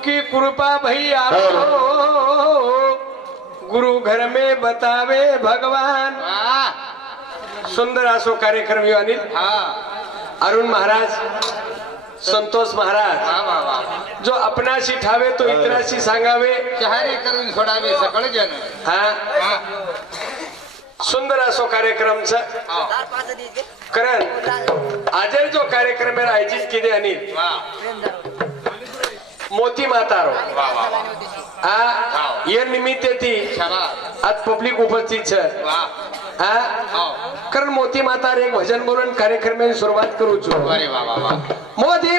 की कृपा भई आपको। गुरु घर में बतावे भगवान। सुंदर असो कार्यक्रम यो अनिल। हा। अरुण महाराज संतोष महाराज। जो आपणाशी ठावे तो इतराशी सांगावे। चहारी करून सोडावे सकळ जन। हा। हा। सुंदर असो कार्यक्रमचा. कारण आजर जो कार्यक्रम आयोजित केले अनिल। आ या निमित्त ती शाबास आज पब्लिक उपस्थित છે हो? कारण मोती माता एक भजन बोलून कार्यक्रमाची सुरुवात करू છું अरे वा वा वा. मोती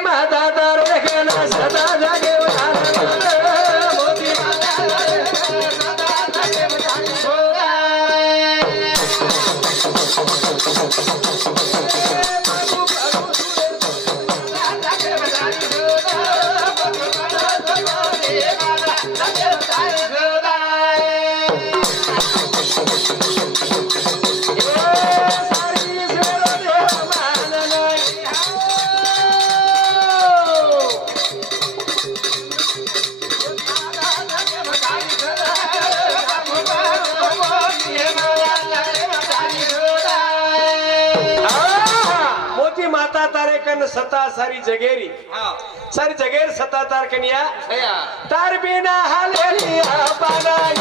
बेन सता सारी जगेरी। सारी जगेर सता तार कनिया तार बिना हाल बनाई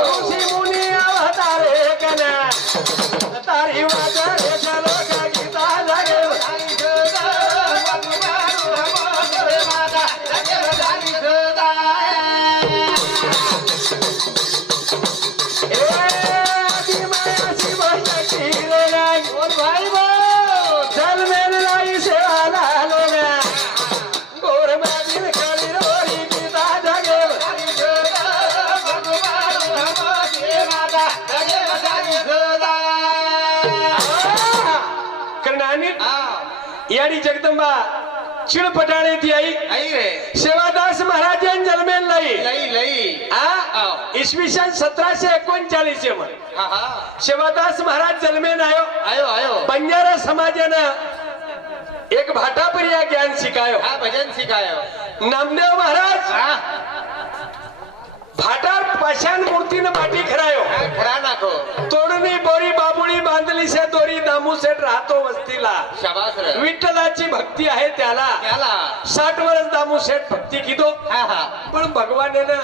ऋषि मुनि अवतारे कन्या तारी वाजा जगदंबा चिडपटाळे ती आई. आई रे. सेवादास महाराजांनी जन्मेल लई लई. लई हा इसवी सन सतराशे एकोणचाळीस सेवादास महाराज जन्मेन आयो हो. आयो आयो. बंजारा समाजानं एक भाटापर ज्ञान शिकायो. भजन शिकायो. नामदेव महाराज भाटार पाषाण मूर्तीनं बाटी खरायो खरा नाको तोडणी बोरी बाबुळी बांधली से दोरी दामू सेठ राहतो वस्तीला. रे. विठ्ठलाची भक्ती आहे त्याला. त्याला. साठ वर्ष दामू सेठ भक्ती किदो? हा हा. पण भगवानेनं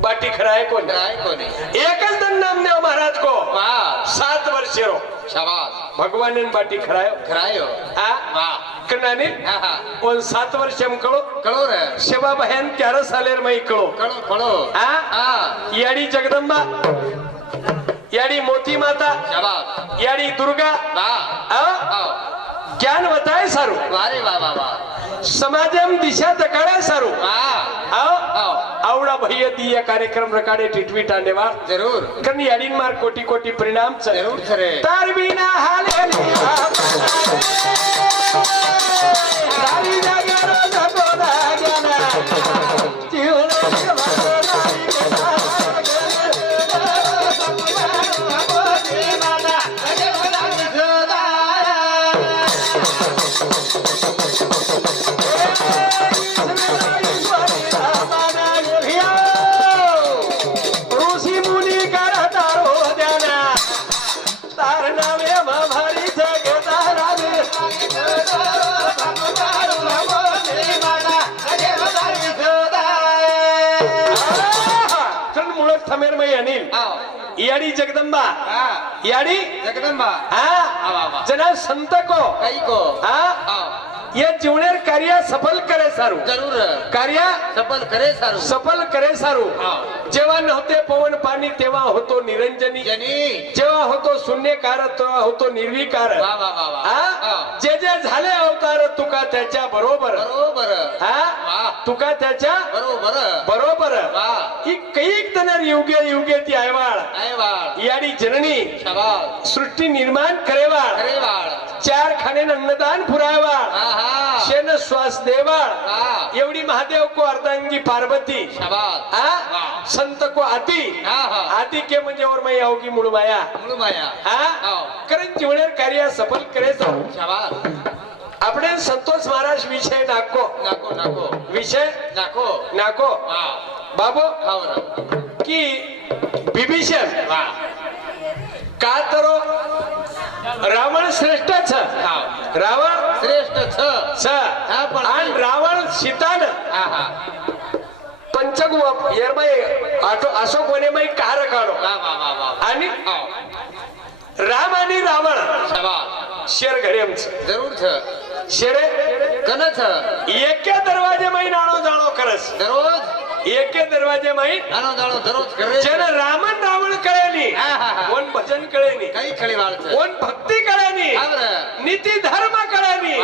बाटी खराय कोण? खराय कोण? एकच नाम नामदेव महाराज को वाह सात वर्ष रो. शाबास. भगवानेन बाटी खरायो खरायो हा? वाह हा हा. कळो. कळो रे. शेबा बहन त्यार सालेर मई कळो. कळो कळो. हा हा. याडी जगदंबा याडी मोती दुर्गा वा. आ? आव ज्ञान वताय सारू. वारे वा वा समाजम दिशा तकाळे सारू. आओ आव आवडा भैया दी या कार्यक्रम रकाडे टिटवी टांडेवा जरूर. कन याडीन मार कोटी कोटी परिणाम जरूर तार बिना हालेलिया आव याडी? जगदंबा. हा. हा. जना संत को. काही को. हा. या जीवनेर कार्य सफल करे सारू. जरूर. कार्य सफल करे सारू. सफल करे सारू. जेव्हा नव्हते पवन पाणी तेव्हा होतो निरंजनी. जनी जेव्हा होतो शून्यकार तेव्हा होतो निर्विकार. जे जे झाले अवतार तुका त्याच्या बरोबर. बरोबर. हा. तुका त्याच्या बरोबर. बरोबर. ही कैक तनर युगे युगे ती आयवाळ आहे वाळ याडी जननी. सृष्टी निर्माण करेवाळ. खरे वाळ चार खाणे अन्नदान पुरायवाळ हा हा शेन श्वास देवाळ हा एवढी महादेव को अर्धांगी पार्वती शाबास हा वा. संत को आती हा हा आती के म्हणजे और मैं यावगी मुळमाया मुळमाया हा हाव. कारण जीवनेर कार्य सफल करे जाऊ शाबास આપણે સંતોષ મહારાજ વિષય નાખો નાખો નાખો વિષય નાખો નાખો વાહ બાબો ખાવરો की विभीषण વાહ का तर रावण श्रेष्ठ छ. रावण श्रेष्ठ छ. आणि रावण सीतान पंचक येरमाई अशोक वनेमाई कार काढो. आणि राम आणि रावण. शेर घरे जरूर छ. शेरे? दरवाजे नाणो जाणो करस दररोज? एके दरवाजे माहीत? ज्यानं रामन रावण कळेली कोण भजन कळेली काही कोण भक्ती कळेली नीती धर्म कळेली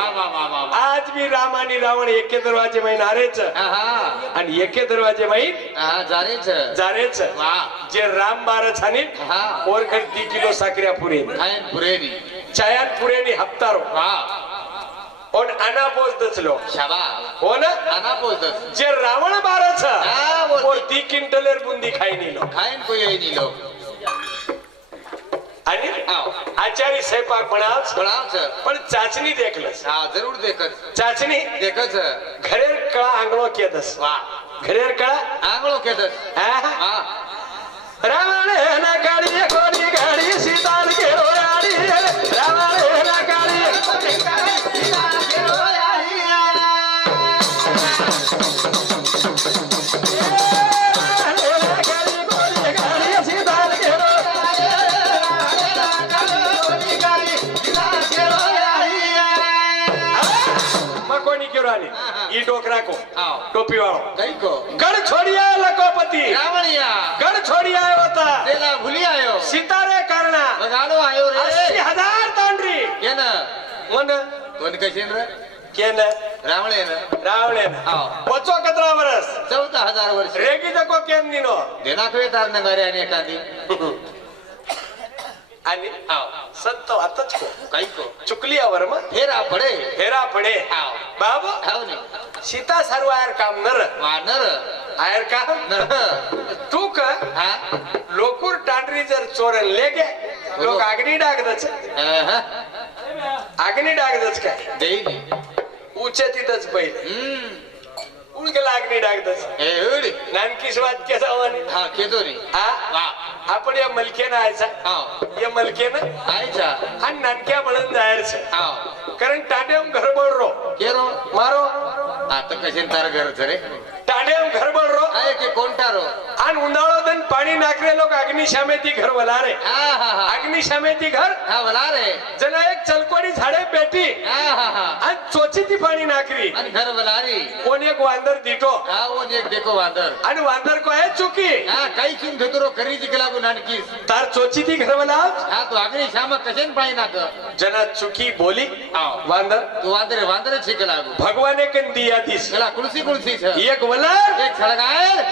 आज मी राम आणि रावण एके दरवाजे माहीत नारेच. आणि एके दरवाजे माहीत जारेच. जारेच. जे राम बारच आणि ओरखड ती किलो साखऱ्या पुरे पुरेनी. चयात पुरेनी हप्तारो. और अनापोज दसलो शाबा हो ना? अनापोज दस जे रावण बारा था और ती किंटलेर बुंदी खाई नीलो खाईन को यही नीलो आणि आचारी स्वयंपाक म्हणाच म्हणाच पण चाचणी देखलस. हा जरूर देखत. चाचणी? देखत. घरेर कळा आंगळो केदस वा. घरेर कळा? आंगळो केदस हा. ઈ ડોક રાખો ટોપી વાળો કઈ કો ગણ છોડી આવ્યો લકોપતિ રાવણિયા ગણ છોડી આવ્યો હતા પેલા ભૂલી આવ્યો સિતારે કારણા બગાડો આવ્યો રે 80000 તાંડરી કેને મને કોણ કશીન રે કેને રાવણેન રાવણેન આવ પચો કતરા વર્ષ 14000 વર્ષ રેગી જકો કેમ નીનો દેના ખવે તારને માર્યા ને કાદી આની આવ संत आताच को काही को चुकलीयावर मग? हेरा पडे. फेरा पडे. हाव. बाबू? सीता सर्व आयर काम नर. वा नर आयर काम नर. तू का हा? लोकूर टांडरी जर चोर ले गे लोक आगनी डागदच. आगनी डागदच काय? देई ऊचे तिथंच पहिले ఊరికి లాగిని డాక్టర్స్ ఏడి నన్కి స్వాద్ కేసావని आपण या मलकेनं आयचा. हो. या मलकेनं? आयचा. आणि नाटक्या म्हणून जायचं. हो. कारण टाट्याम घर बोलरो मारो. आता कशी तार घर रे? दाण्या घरभर रो. की कोणता रो? आणि उन्हाळा दोन पाणी नाकले लोक अग्निशामे ती घर वला रे अग्निशामे ती घर? वला रे जना एक चलकोणी झाडे पेटी. आणि चोची ती पाणी नाकली. घर वला रे कोण एक वांदर दिटो. एक देखो वांदर. आणि वांदर को आहे चुकी. काही किन घेतो करी तिकला नाटकी तार चोची ती घर वला तू अग्निशामक कशाने पाणी नाक? જન ચૂકી બોલી વાંદર વાંદર વાંદર છે કે લાગુ ભગવાને કે દિયા દીસ એલા કુલસી કુલસી છે એક વલર એક સળગાય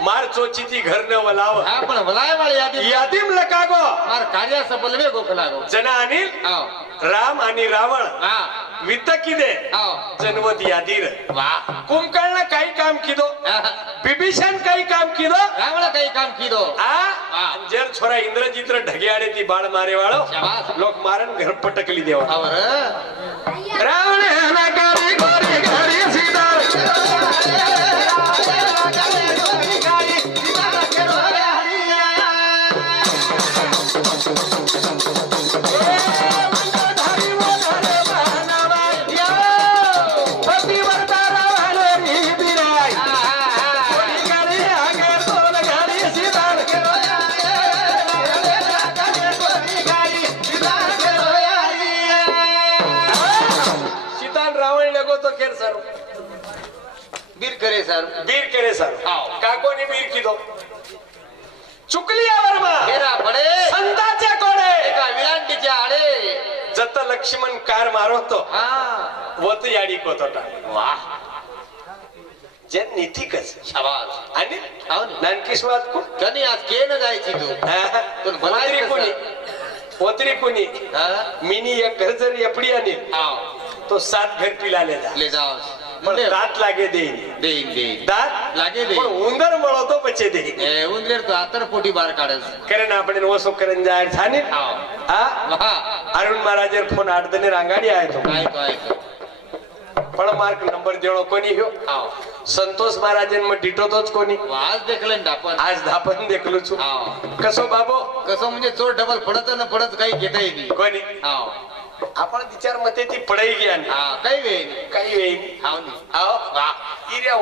માર ચોચી થી ઘર ને વલાવ હા પણ વલાય વાળી યાદી યાદીમ લકાગો માર કાર્ય સફળ વે ગોખલાગો જના અનિલ રામ અને રાવણ હા मित्र किदे हो. जनवत काम किदो. बिभीषण काही काम किदो. रावण काही काम किदो. जर छोरा इंद्रजित ढगियाडे ती बाळ मारे वाळो लोक मारण घर पटकली देवा रावण का చేశారు బీర్ కెరేశారు కాకోని బీర్ కిదో चुकली वर्माडे संताचे कोडे. एका विलांटीचे आडे. जत लक्ष्मण कार मारवतो वत याडी कोतोटा. वाह. जे नीतिकच. शाबास. आणि? नानकीस वाद को कनी आज केन जायची तू? पण भलारी कोणी ओतरी कोणी मिनी एक घर जर एपडी आणि. तो सात घर पिला ले जा. ले जा पण अरुण फोन तो. मार्क नंबर देणो कोणी संतोष महाराज मग डिटोतोच कोणी? आज देख आज धापन देख लो कसो बाबो? कसं म्हणजे चोर डबल पड़ता ना काही घेता कोणी? आपण ವಿಚಾರ मते ती ಪಡೈಗೆ ಅನ್ ಹಾ ಕೈ ವೇನ್ ಕೈ ವೇನ್ ಹೌದು ಹೌ ವಾ ಹಿರಿಯ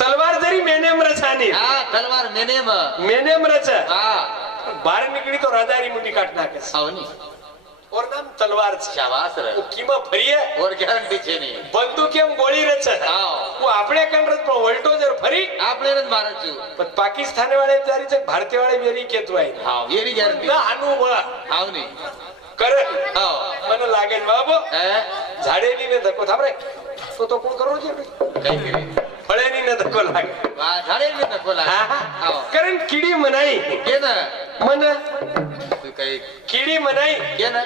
तलवार जरी मेनेम रचानी तलवार मेनेम मेनेम रच निकडी तो राजारी मुठी काटणार नाही ઓર નામ તલવાર છે शाबास रे ઓ કીમાં ફરીએ वर गॅरंटी છે नाही બંદૂક એમ ગોળી રચે हाव હું આપણે કણ રચ પણ વલટો જર ફરી आपल्यालाच मारायचो पण पाकिस्तानी वाले जारी છે ભારતીય वाले વેરી કેતું आहे हाव येरी गॅरंटी ના આનું વળ हाव नाही કરે हाव મને લાગે છે બાબો हे? ઝાડેની ને ધક્કો થાપરે તો તો કોણ કરવો છે काही करे ફળેની ને ધક્કો લાગે वा झाडे मी नको लाग હા, હા. हाव कारण किडी मनाई घे કઈ કીડી મનાઈ કે ને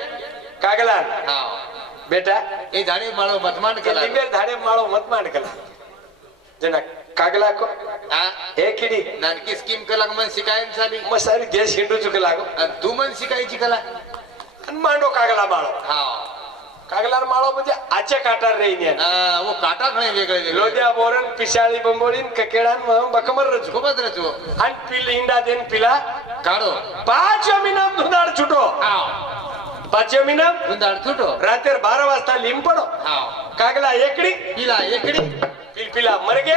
કાગલા હા બેટા એ ધાડે માળો મતમાન કલા દિવ્ય ધાડે માળો મતમાન કલા જેના કાગલા કો હા હે કીડી નાનકી સ્કીમ કલા મને શીખાય સાલી મસારી ગેસ હિંડુ ચુકલા કો તું મને શીખાય છી કલા અને માંડો કાગલા માળો હા कागलार माळो म्हणजे आचे काटार रही ने वो काटा खणे वेगळे वेगळे. लोद्या बोरण पिशाळी बंबोळीन ककेडान बकमर रचू खूपच रचो आणि पिल हिंडा देन पिला. काढो. पाच मिनिट धुदाड छुटो. हाव. पाच मिनिट गुंदाड छुटो. रात्री बारा वाजता लिंब पडो. हाव. कागला एकडी. पिला एकडी. पिल पिला मरगे.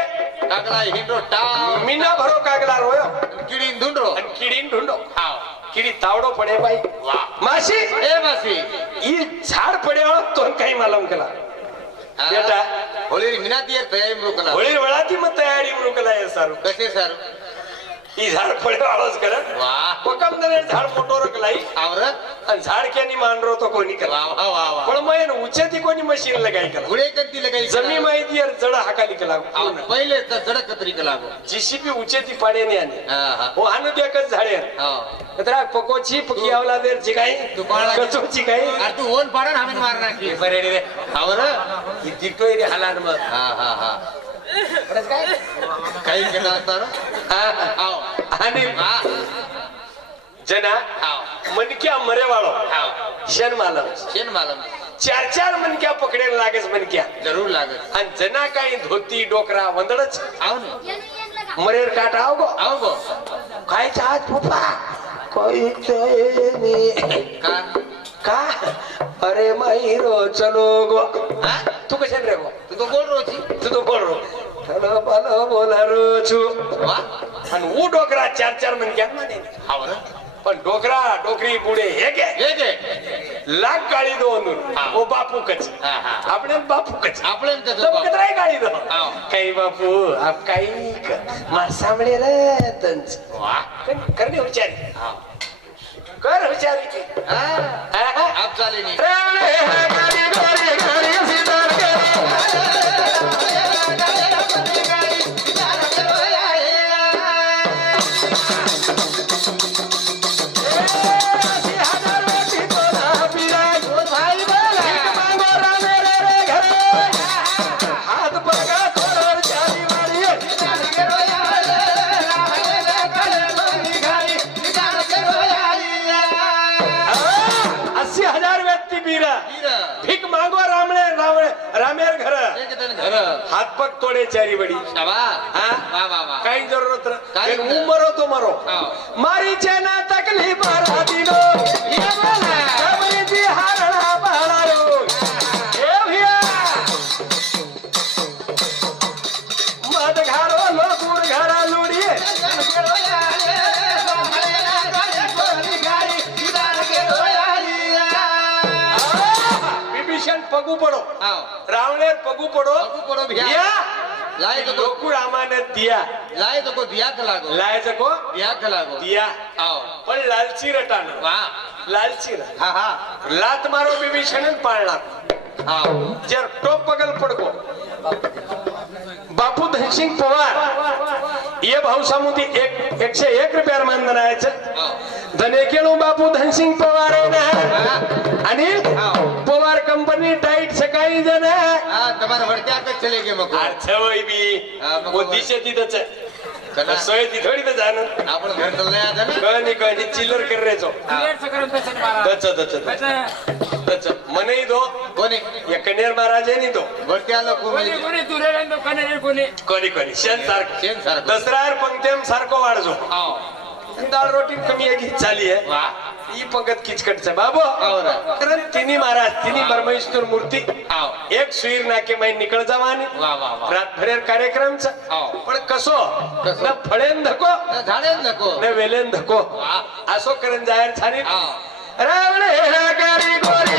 काकडा हिंडो टाव. मीना भरो कागला रोयो किडी धुंडरो आणि किडीन ढुंडो हाव. किडी तावडो पडे बाई वा माशी ए मासी ई झाड पड्यावर तो काही मालूम केला बेटा. होळी मिनाती येत आहे मृकला होळी वळाती मग तयारी मृगला आहे सारू ई झाड पड्यावाळच कर वा. पकमदने झाड मोठो रकलाई आवरत आणि झाड क्यानी मांडरो तो कोणी करा वा वा वा वा. पण मग उचेती कोणी मशीन लगाई करा गुळे कंती लगाई जमी माहिती यार जड हाकाली कला पहिले तर जड कतरी लागो जीसीपी उचेती पाड्याने आणे. हा हा. हो हानु देखच झाडे हो. पकोची पकी आवला देर तू कोणाला- कचोची काही. अरे तू ओन पाडा ना आम्ही मारणार की बरे रे आवर ही दिटोय रे हालान मग. हा हा हा. काही केलं असतं ना? हा. हाव आणि हा जना हाव मनक्या मरेवाळो हाव शन मालम शेन मालम चार चार मनक्या पकडेल लागेच मनक्या जरूर लागत आणि जना काही धोती डोकरा वंदडच आव ना मरेर काटा आव गो आव गो पप्पा नाही का का अरे महिरो चलो गो. तू कशा रे गो? तू तो बोल रोची तू तो बोल रो. चलो बोलो बोला रोचू वा. आणि ऊ डोकरा चार चार म्हणक्यात म्हणे हा पण डोकरा डोकरी पुढे हे घे. हे घे. लाग काळी दोन ओ बापू कच आपले बापू कच आपले दबकत राही काळी दो काही बापू आप काही मार सांभळे रे तंच करणे विचार. कर हुशारी की आप चाले नाही घरी घरी घरी हात पग तोड़े चारी बड़ी काही जरूरत उम्र तो मरो मारी चेना तकलीफ दिलो ये पगु पडो रावणेर पगु पडो लाय तो दिया लाय तो दिया कला लाय तो दिया आओ पर लालची रटान वाह लालची रहा लात मारो विभीषण ने पाल लाख आओ जर टॉप पगल पड़ बापू धनसिंह पवार ये भाऊ समुद्र एक एकशे एक रुपया मानधन रहा है चल धनेकेलों बापू धनसिंग पवार है ना अनिल पवार कंपनी टाईट सकाळी जण હા તમારે વળત્યા આગળ ચલે ગયા મકો अर्थवय बी हा, मग वो दिशे तिथंच आहे. कला. सोय ती थोडी तर जाणं आपण घर चाललंय आता ना कळणी कळणी चिल्लर कर रे चो दच दच दच मनई दो कोणी या कन्यार महाराज आहे नी तो वरती आलं कोणी कोणी कोणी शेण सारखं शेण सारखं. दसऱ्यावर पंक्तेम सारखं वाढजो आव. दाळ रोटी कमी आहे की चाली आहे वा ही पंगत किचकटच बाबो और कारण तिन्ही महाराज तिन्ही परमेश्वर मूर्ती आव एक सुईर नाके माई निकळ जवानी वा वा वा रात भरेर कार्यक्रमचा आव. पण कसो कसो? न फळेन धको न झाडेच नको न वेलेन धको वा. असो करण जाहीर छानी आव. रावण हेरा करी गोरी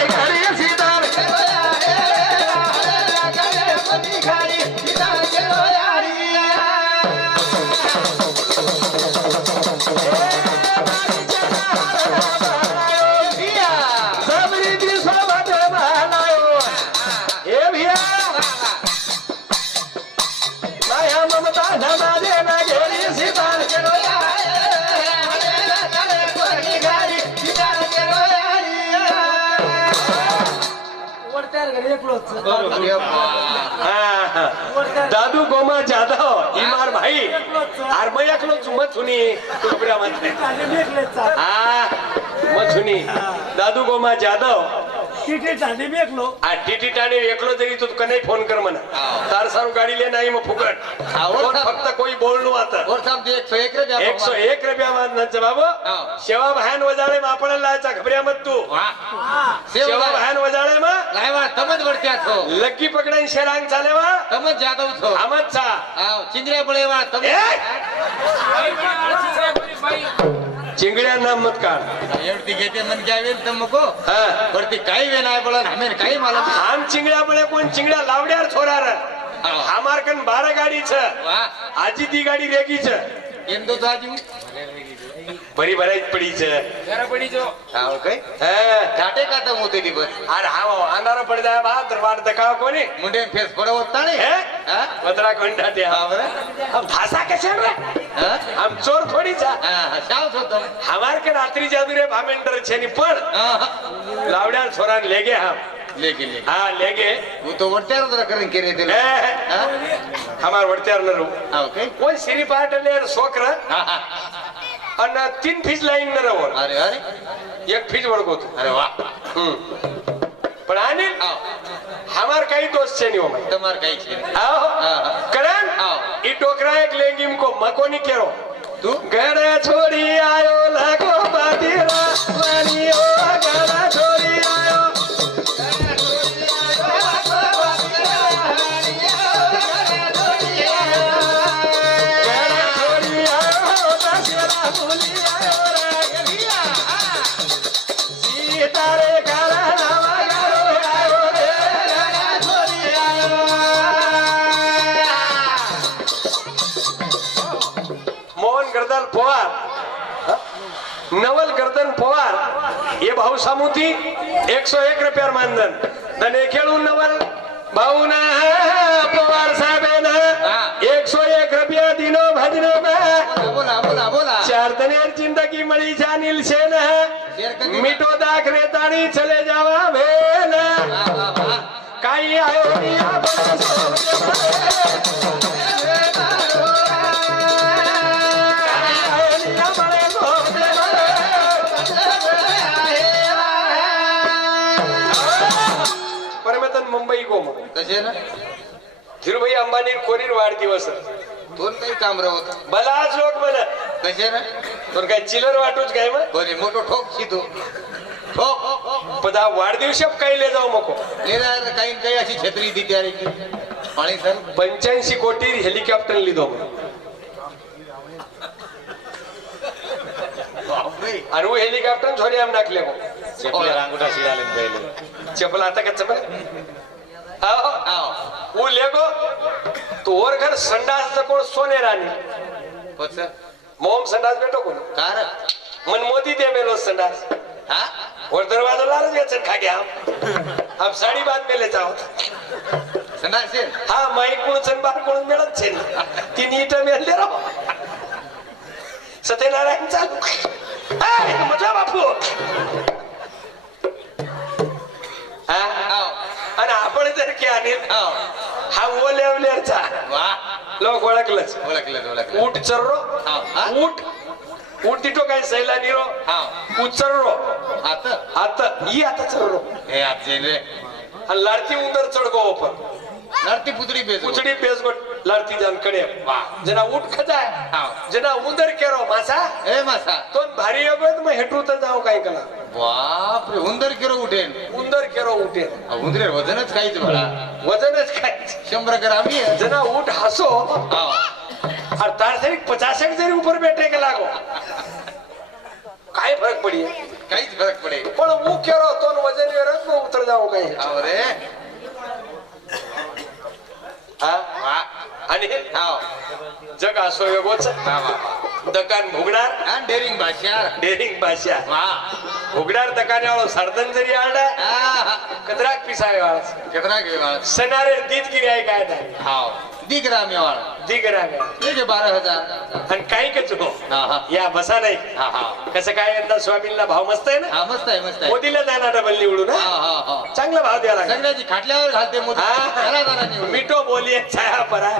दादू गोमा जाधव इमार भाई आर मैं एकलो चुमत सुनी तुकड्या मध्ये हा मथुनी. दादू गोमा जाधव आ टीटी टाणे एकलो जरी तू कने फोन कर म्हणा. तार सारू गाडी ले नाही मग फुकट. फक्त कोई बोलणू आता. वर सामने एकशे एक रे द्या एकशे बाबा. एक रुपया मानचं बाबू. शेवा भान वजाळे मा आपल्याला लायचा घबऱ्या मत तू. सेवा भान. वजाळे मा? लक्की पकडाईन शेरांग चाले वा? जाधव छो आमत चा आव चिंद्र्या बळे वा तमच. ए! चिंगड्यांना मत काढ एवढी घेते मन क्या वेल तमको हा. वरती काही वे नाही बोला हमें काही मला आम चिंगड्या बळे कोण चिंगड्या लावड्यार छोरार हमार कन बारा गाडीच वा. आजी ती गाडी रेगीच एंदो ताजी बरी भराईत पडीच काय? ठाटे का तम होते ती बस? अरे हा अंधारा पड जाय बा दरबार दकाव कोणी? मुंडे फेस पडवत ताणे हे? हा? पत्रा कोणता हा बरं? हम भाषा कशा रे? हम चोर हा, शावच होतं. हमार के रात्री जादू रे भामेंडर छेनी पण. लावड्यार छोरान लेगे हम लेके हा लेगे. वो तो वरत्यावर जरा करून हा? हमार वडत्यार न रू. आव काय? कोण सिरी पाटले सोकर? हा, हा. आणि तीन फीज लाईन न राहून अरे अरे. एक फीज वळगवतो. अरे वा. पण आणि हमार काही दोस्त छे नहीं हो भाई तुम्हार काही छे आओ करण ई टोकरा एक लेंगी को मको नहीं केरो. तू? घर छोड़ी आयो लगो बाती रानी ओ. गर्दन पवार नवल गर्दन पवार ये भाऊ सामुती एक सौ एक रुपया मानधन. धने खेळून नवल. भाऊ ना पवार साहेब एक सौ एक रुपया दिनो भजनो बोला चार दनेर जिंदगी मळी जानिल सेन मिटो दाख रेताणी चले जावा भेन. काही आयो मुंबई गोम कसे ना? धीरुभाई अंबानी कोरीर वाढदिवस. दोन काही काम राहत बलाच लोक बल कसे ना? तर काय चिलर वाटूच काय मग? बरे मोठो ठोक शितो. ठोक. पण हा काही ले जाऊ मको काही काही अशी छत्री दि अरे. सर. पंच्याऐंशी कोटी हेलिकॉप्टर लिदो बापरे. आणि हेलिकॉप्टर झोरी आम टाकले मग. चपला रांगुटा शिळाले चपला आता कच्चा बरं. હું લેગો તો ઓર ઘર સંડાસ તકોણ સોને રાની પછી મોમ સંડાસ બેઠો કોણ કાર મન મોદી દે મેલો સંडास હા ઓર દરવાજો લાલ જ વેચન ખા ગયા આપ સાડી બાદ મેલે જાઓ સંડાસ છે હા માઈ કોણ છન બાર કોણ મેળ જ છે તી નીટ મેલે રો સત્યનારાયણ ચાલુ એ મજા બાપુ હા આવ आणि आपण तर की अनिल हो. हा. ओ लेवलरचा लोक ओळखलंच. ओळखलं ओळखलं. उठ चर्रो. उठ उठतिटो काय सैला निरो हो. उचर्रो आता आता ही आता चर्रो. हे आजे रे. लाडती उंदर चढगो ओपन हो लाडती पुतडी बेस पुतडी बेस लाडती जनकडे वा. ऊट उठ खजा जना उंदर केरो मासा. ए मासा. तो भारी अगत मग हेटू तर जाऊ काय कला बापरे उंदर किलो उठेन. उंदर केरो उठे उंदरे वजनच काहीच बघा वजनच काय शंभर ग्राम ही. जना ऊट हसो. हा. और तार जरी पचास एक जरी ऊपर बैठे के लागो? काय फरक पडी काहीच फरक पडे पण ऊ केरो तो न वजन उतर जाऊ काय रे. हा? वा आणि हा जग असो वा दकान भुगणार. हा डेरिंग भाषा. डेरिंग भाषा. भुगणार दकान्यावर सरदन जरी आरडा हा पिसाय वाळस. कितना घेवाळ सणारे दीत गिरी आहे काय नाही. हा दिग ठीक आहे. बारा हजार. आणि काही कच हो. हा हा. या बसा नाही. हा हा. कसं काय यंदा सोयाबीनला भाव मस्त आहे ना? हा मस्त आहे मस्त मोदीला जाणार डबल निवडून? हा? हा चांगला भाव द्यावा लागेल. सगळ्याची खाटल्यावर घालते मोदी. मिठो बोलिये छाया परा.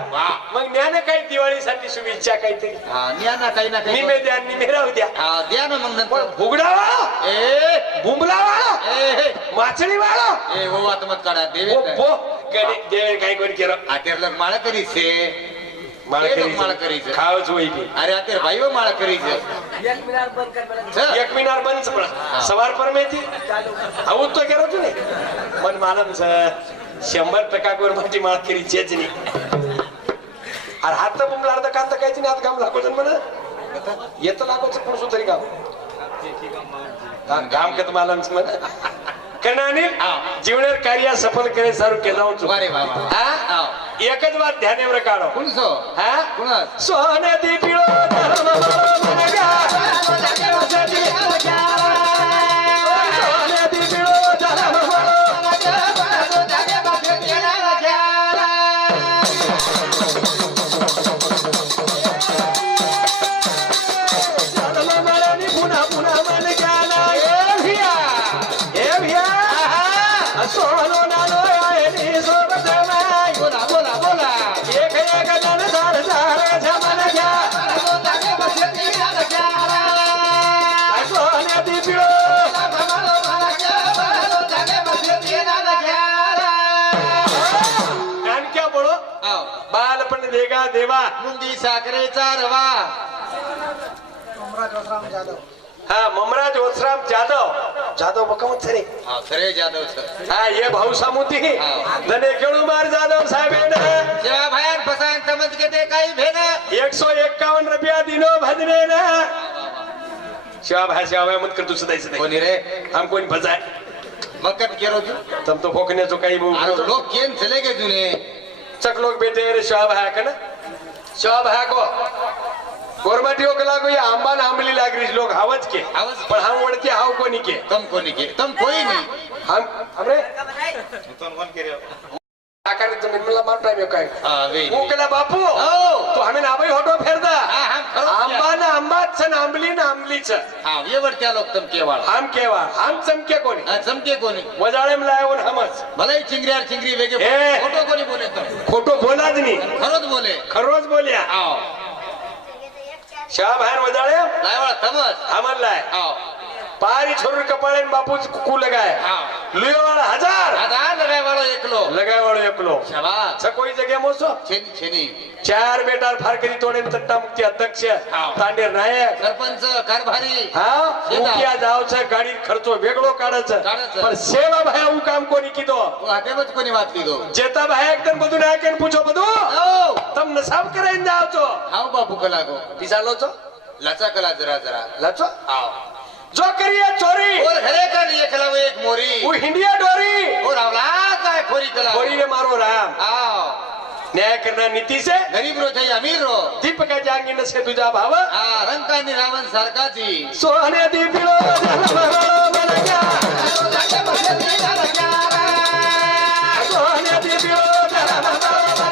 मग ज्ञान काही दिवाळीसाठी शुभेच्छा काहीतरी. हा न्या ना काही ना काही. निमे द्या निमे राहू द्या. द्या ना मग नंतर. भुगडावा. ए. बुंबलावा. ए. हे. माचळी वाळा ए वो काढा देवे हो गणे देवे काही कोण केलं. आतेरला माळ करीस से ते लोक माळ करीचं. करीचं. खावच होई की. अरे आतेर भाई वो माळ करीच. एक मिनार बंद पडा. सवार पर मेथी आऊत तो केला तू नाही. पण मला शंभर टक्का वर माझी माळ करीचीच नाही. अरे हात तर बुंबला अर्धा कात कायची नाही हात काम लागतो म्हणा. येतं लागोच पुरुष तरी काम काम करत मला म्हणा. कणाने हा. जीवनात कार्य सफल करे सारू केला वारे बाबा हा? हा. एकच बात ध्यानेवर काढो कोण सो हा? कुणाल सोन्याती पिळो देवा मुंगी साखरेचा रवा. हा ममराज ओसराम जाधव. जाधव बकमत सरे. हा खरे जाधव सर. हा ये भाऊ सामुती. धने केळुमार जाधव साहेब जेव्हा भयान फसायन समज घेते काही भेन एक सौ एक्कावन्न रुपया दिनो भजने ना शिवा भाई शिवा भाई मत कर तू सदायचं नाही कोणी रे? हम कोणी फसाय मकत केलो तू? तम तो फोकण्याचो काही लोक केन चले गे जुने. चक लोग बेटे रे शिवा भाई का ना शिवा भाई को? गोरमाटियो के लागो ये आंबा ना आंबली लाग रही लोग हावच के। हावच. पण हम वडके हाव कोणी के। तम कोणी के। तम कोई नाही। हम हमरे? आकार जमीन मला मार टाइम काय हा वे केला बापू हो. तो हमें नाबाई होटो फेरदा हा, आंबा ना आंबाच छन आंबली ना आंबलीच. हा ये वरत्या लोक तम केवाळ. हम हम चमके कोणी? हा, चमके कोणी? वजाळे लावून हमच भलाई चिंगऱ्यार चिंगरी वेगे. फोटो कोणी बोले तम खोटो बोलाच नाही खरोच बोले. खरोच बोल्या. आओ शाह बाहेर वजाळे लायवाळ तमस हमलाय आओ पारी छोर कपाळे बापूच कुकू लगाय हा. लुयवाळा हजार आधा लगाय वाळो एकलो लगाय वाळो एकलो शाबास सकोई जगे मोसो छेनी छेनी चार बेटा फारकरी तोडे तट्टा मुक्ती अध्यक्ष हा. तांडेर नायक सरपंच कारभारी हा शेता. मुखिया जावचं गाडीत खर्च वेगळो काढायचं काढायचं. पण सेवा भाया उ काम कोणी किदो हातेमच कोणी वाचली दो जेता भाया एकदम बधू नायक पूछो बधू ओ तम नसाब करायन जावचो हाव बापू कला गो पिसालोचो लचा कला जरा जरा लाचो आओ जो करिया चोरी और घरे का नहीं एकला वो एक मोरी उ हिंडिया डोरी और अवला काय खोरी कला खोरी ने मारो राम आओ न्याय करना नीती से गरीब रो चाहिए अमीर रो दीपकाच्या अंगीन से तुझा भाव हा रंकानी रावण सारखाची सोने दीपिलो मनग्या सोने दीपिलो नानक्या कोण बळो अनिल नानक्या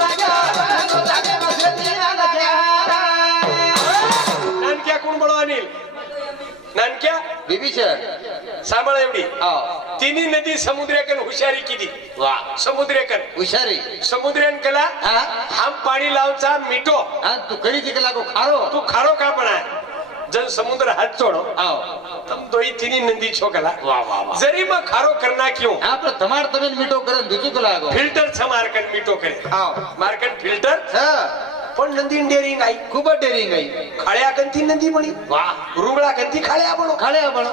टीचर सांभाळ एवढी. हो. तिन्ही नदी समुद्रेकन हुशारी केली. वा. समुद्रेकन. हुशारी. समुद्रेन कला. हम पाणी लावचा मिठो. तू करी तिकला को खारो? तू खारो का पण आहे? जर समुद्र हात चोडो आओ हो. तम दोई तिनी नंदी छोकला वा वा वा. जरी म खारो करना क्यों? हां पर तुम्हार तमेन मिटो करन दिसू तुला फिल्टर छ मार्केट मिटो करे. हो. आओ मार्केट फिल्टर? छ पण नंदी डेअरिंग आहे खूप डेअरिंग आहे खळ्या गंती नंदी म्हणी. वा. रुबळा गंती खाळ्या म्हणू. खाळ्या म्हणू.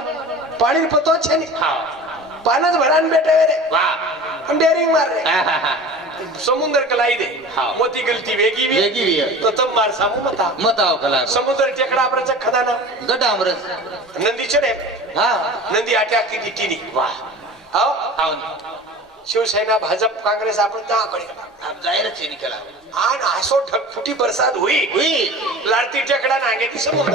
पाणी पतो छे पानच भरान बेटे रे पण डेअरिंग मार रे. समुद्र कलाई दे. मोती गलती वेगी भी वेगी भी तो तब मार सामू मता. मताओ हो कला. समुद्र टेकडा आपराचा खदाना. गडा अमरस नंदी चढे. हा. नंदी आट्या किती किनी वाह आओ आओ शिवसेना भाजप काँग्रेस आपण दहाकडे आप जाहीरच केला आण असो ढगफुटी बरसात होई. होई. लाडती टेकडा नांगे ती समोर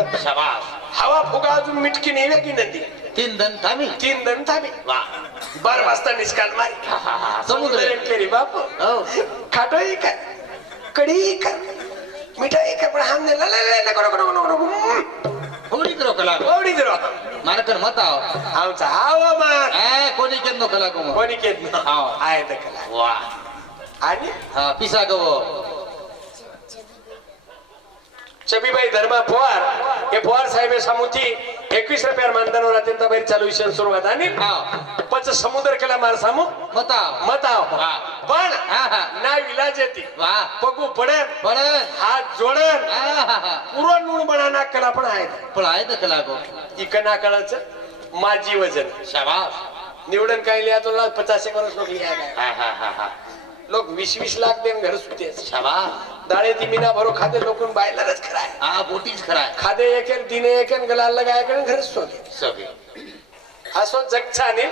हवा फुगा अजून मिटकी नेल्या की नदी. तीन दन थांबी. तीन दन थांबी. बार वाजता निष्काल मार. समुद्र. रे बाप. हो. खाटोई कर कडी कर मिठाई कर पण हा नेला ಅವರಿದ್ರು ಕಲಾಕು ಅವರಿದ್ರು ಮನಕನ್ ಮತ ಅವ ಕಲಾಕು ಕೊನಿಕೆನ್ನು चबीबाई धर्मा पोहार हे पोहार साहेब सामूची एकवीस रुपयावर मानधनावर अत्यंत बाहेर चालू विषय सुरुवात. आणि हा. समुद्र केला माणसामु मताव. मताव. पण हा, हा. ना इलाज येते. पगू पडेल. पडेल. हात जोडेल. आहा. म्हणा ना कला पण आहे. पण आहे ना कला गो. ना कळाच. माझी वजन. शाबा निवडून काय लिहा तुला पचास एक वर्ष लोक लिहा काय? हा हा हा लोक वीस वीस लाख देऊन घर सुटते. शाबा दाळे ती मीना भरो खाते लोकून बायलाच खराय हा बोटीच खरा आहे. खादे एक दिने एक गला लगाय घर घरच सगळे असो जग छाने.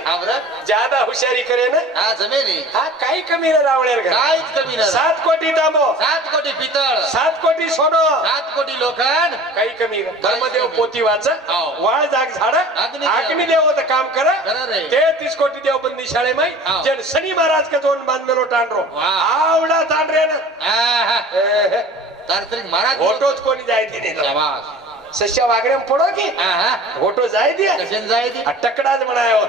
ज्यादा हुशारी करे ना हा जमेनी हा काही कमी ना रावळेल का? काहीच कमी ना सात कोटी तांबो सात कोटी पितळ. सात कोटी सोनं सात कोटी लोखंड. काही कमी नाही धर्मदेव पोती वाच. हो. वाळ जाग झाड. अग्निदेव. होतं काम कर. तेहतीस कोटी देव बंदी शाळे माई हो. जे शनी महाराज के जोन बांधलेलो टांडरो आवडा तांडरे ना तांत्रिक महाराज फोटोच कोणी जायची नाही. सश्या वागड्याम पडो की फोटो जाय दे कशन जाय टकडाच म्हणायो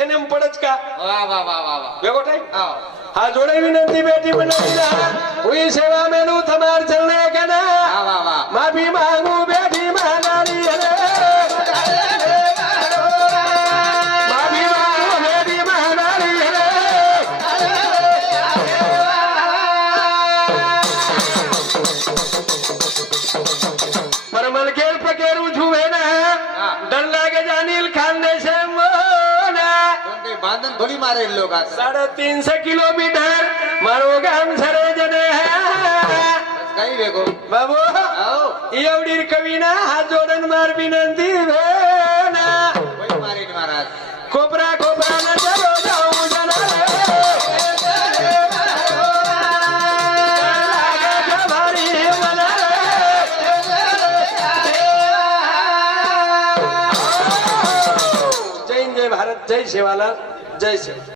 इलेक्शन एम पडच का? वा वा वा वा वा. बेगोट हा. जोडे विनंती बेटी बनवली सेवा मेनू थमार चलना है कहना मारेल लोग साढ़े तीन सौ किलोमीटर सरे जने काही वेगो बाबू एवढी कवीना हा जोडन मार विनंती मारेल महाराज? कोपरा कोपरा ना जरो जाऊ जाणार जय शिवाला जय शिव